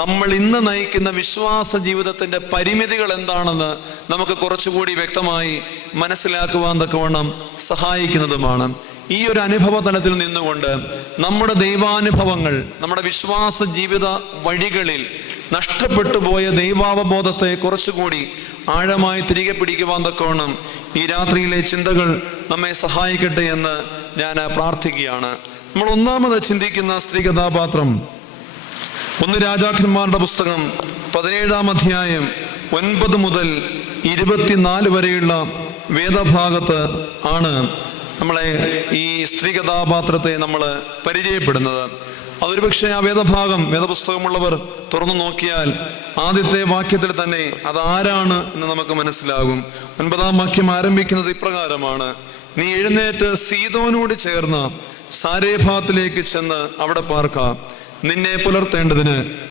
നമ്മൾ ഇന്ന് നയിക്കുന്ന വിശ്വാസ ജീവിതത്തിന്റെ പരിമിതികൾ എന്താണെന്ന് നമുക്ക് കുറച്ചുകൂടി വ്യക്തമായി മനസ്സിലാക്കുവാൻ തക്കവണ്ണം സഹായിക്കുന്നതുമാണ്. ഈ ഒരു അനുഭവ തലത്തിൽ നിന്നുകൊണ്ട് നമ്മുടെ ദൈവാനുഭവങ്ങൾ നമ്മുടെ വിശ്വാസ ജീവിത വഴികളിൽ നഷ്ടപ്പെട്ടു പോയ ദൈവാവബോധത്തെ കുറച്ചുകൂടി ആഴമായി തിരികെ പിടിക്കുവാൻ തക്കവണ്ണം ഈ രാത്രിയിലെ ചിന്തകൾ നമ്മെ സഹായിക്കട്ടെ എന്ന് ഞാൻ പ്രാർത്ഥിക്കുകയാണ്. നമ്മൾ ഒന്നാമത് ചിന്തിക്കുന്ന സ്ത്രീ കഥാപാത്രം ഒന്ന് രാജാക്കന്മാരുടെ പുസ്തകം പതിനേഴാം അധ്യായം ഒൻപത് മുതൽ ഇരുപത്തിനാല് വരെയുള്ള വേദഭാഗത്ത് ആണ് നമ്മളെ ഈ സ്ത്രീ കഥാപാത്രത്തെ നമ്മൾ പരിചയപ്പെടുന്നത്. അതൊരു പക്ഷേ ആ വേദഭാഗം വേദപുസ്തകമുള്ളവർ തുറന്നു നോക്കിയാൽ ആദ്യത്തെ വാക്യത്തിൽ തന്നെ അത് ആരാണ് എന്ന് നമുക്ക് മനസ്സിലാകും. ഒൻപതാം വാക്യം ആരംഭിക്കുന്നത് ഇപ്രകാരമാണ്. നീ എഴുന്നേറ്റ് സീതോനോട് ചേർന്ന് സാരേഭാത്തിലേക്ക് ചെന്ന് അവിടെ പാർക്കാം. നിന്നെ പുലർത്തേണ്ടതിന്